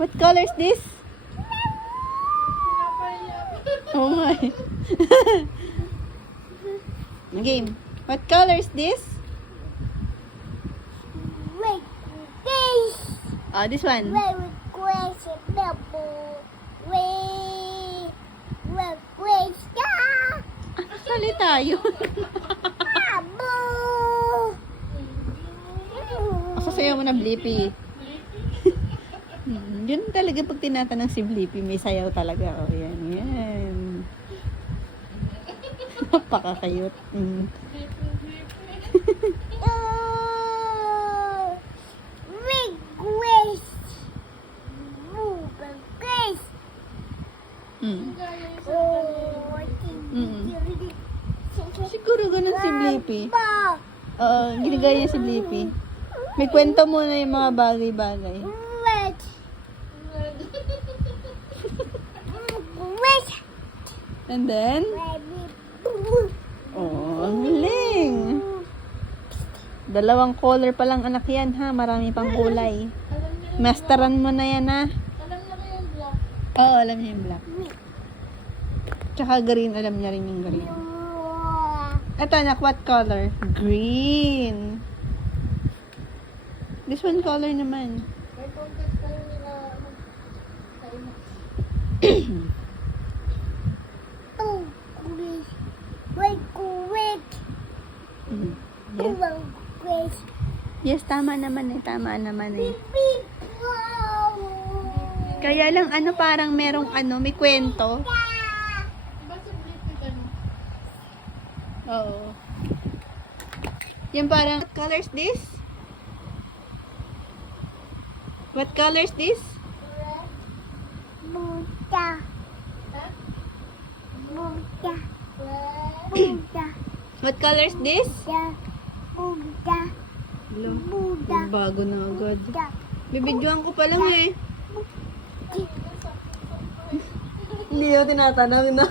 What color is this? Oh my. Game. What color is this? Red, this. Oh, this one. Red, grass, purple. Red, red, red, star. Sali tayo. Bamboo. Sasayaw mo na Blippi. Yun talaga pag tinatanong si Blippi, may sayaw talaga. Oh, yan. Napaka-cute. Red, grass. Blue, grass. Oh, Siguro ganun si Blippi. Oo, ginagaya niya si Blippi. May kwento muna yung mga bagay-bagay. Red. Red. And then, oh, ang galing. Dalawang color pa lang anak yan ha, marami pang kulay. Masteran mo na yan ha. Oo, alam niya yung black. Tsaka green, alam niya rin yung green. Ito anak, what color? Green. This one color naman. Oh, red. Red, red. Yes. Red. Yes, tama naman eh. Tama naman eh. Big wow. Kaya lang ano parang merong ano, may kwento. Oo. Yan parang, what color is this? What color is this? Buddha. Buddha. Buddha. What color is this? Buddha. Hello. Buddha. Bago na agad. Buddha. Bibidyoan ko pa lang eh. Hindi ako tinatanong na.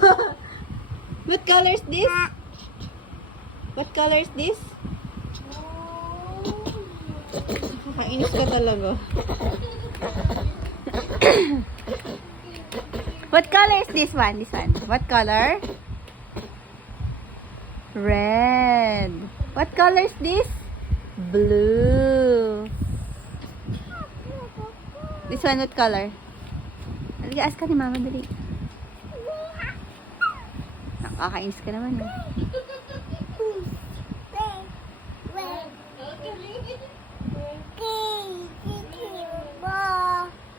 What color is this? What color is this? Nakainis ka talaga. What color is this one? This one. What color? Red. What color is this? Blue. This one, what color? Halika, ask ka ni mama, dali. Nakakainis ka naman eh.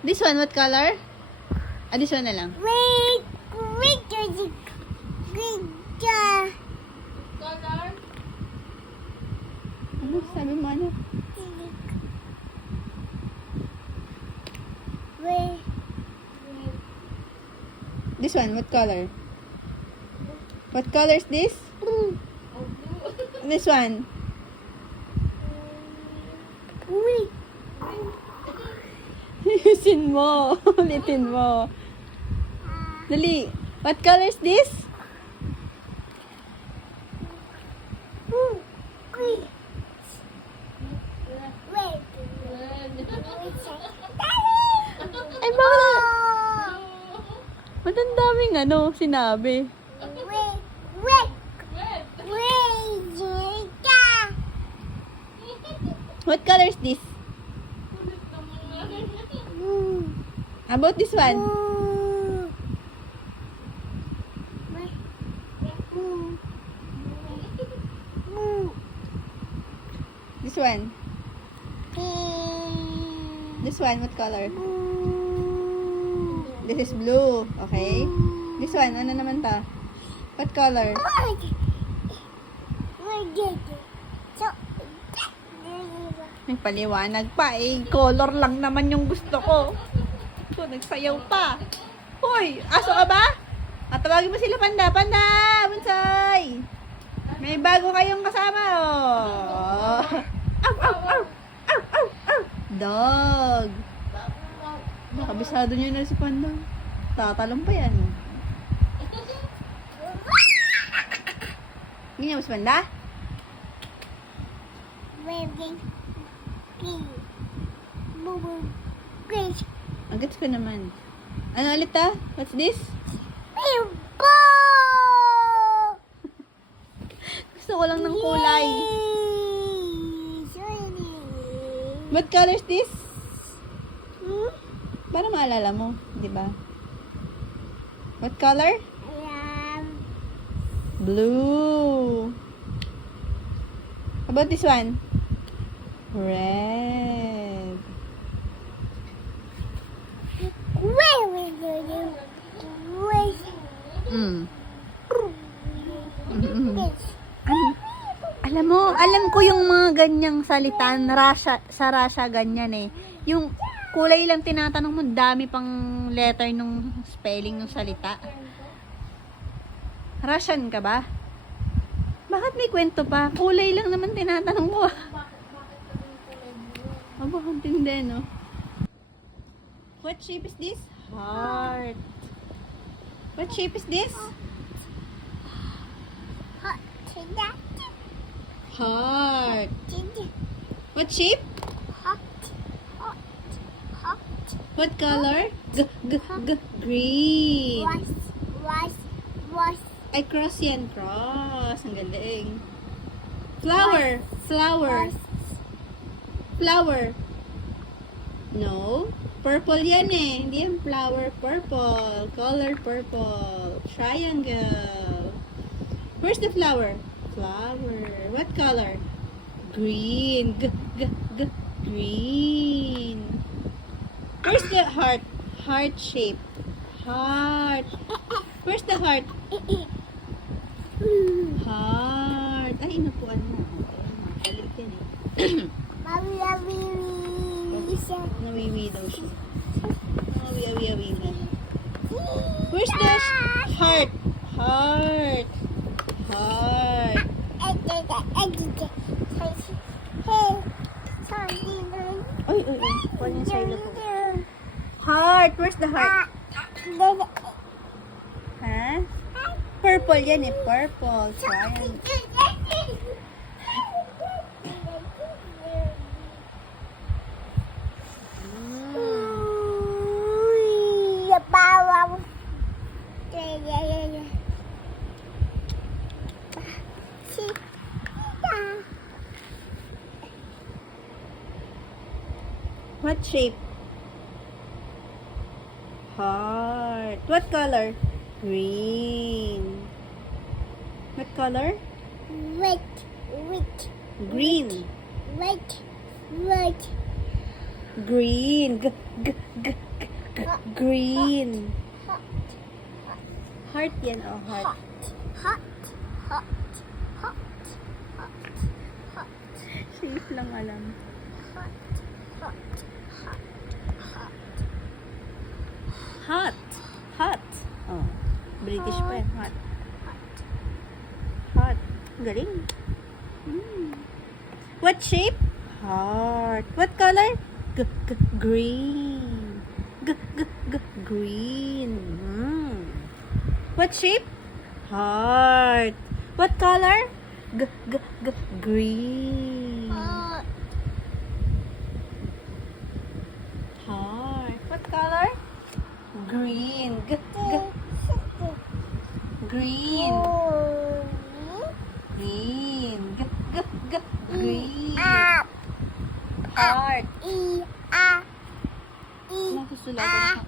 This one, what color? Ah, this one na lang. Red, red, red, red, Ano? Sabi mo ano? red. This one, what color? What color is this? This one. Red. Ayusin mo. Ulitin mo. Dali. What color is this? Red. Red. Ay, bakit? Ba't ang daming ano, sinabi? Red. Red. Red. What color is this? How about this one? This one? This one, what color? This is blue. Okay. This one, ano naman ta? What color? May paliwanag pa eh. Color lang naman yung gusto ko. So, nagsayaw pa. Hoy, aso ka ba? Tawagin mo sila panda. Panda! Bunsay! May bago kayong kasama, oh. Aw, aw, aw! Aw, aw, aw! Dog! Nakabisado niya na si Panda. Tatalong pa yan. Ganyan mo si Panda? Red. Green. Blue. Green. Ang Gets ko naman. Ano ulit ah? What's this? Rainbow! Gusto ko lang ng kulay. Sorry. What color is this? Para maalala mo, di ba? What color? Blue. How about this one? Red. Where will you? Where? Alam mo, alam ko yung mga ganyang salita sa Russia ganyan eh. Yung kulay lang tinatanong mo, dami pang letter nung spelling ng salita. Russian ka ba? Bakit may kwento pa? Kulay lang naman tinatanong mo. Aba, hindi, no? What shape is this? Heart. What shape is this? Heart. What shape? What color? Green. Ay, cross yan. Cross. Ang galing. Flower. Flower. Flower. No. Purple yan eh. Hindi yan flower. Purple. Color purple. Triangle. Where's the flower? Flower. What color? Green. Green. Where's the heart? Heart shape. Heart. Where's the heart? Heart. Ay, inapuan mo. Makalit yan eh. Nawiwi daw siya. Nawiwi. Where's the heart? Heart. Heart. Ay. Kuha niya sa'yo po. Heart. Where's the heart? Ha? Purple yan eh. Purple. Triangle. What shape? Heart. What color? Green. What color? Green. Green. Green. Heart yan, oh, heart. Shape lang alam. Hot. Oh, British pa yan. Hot. Galing. What shape? Heart. What color? Green. Green. What shape? Heart. What color? Green. Heart. What color? Green. Green. Green. Green. Heart. Ano gusto lang?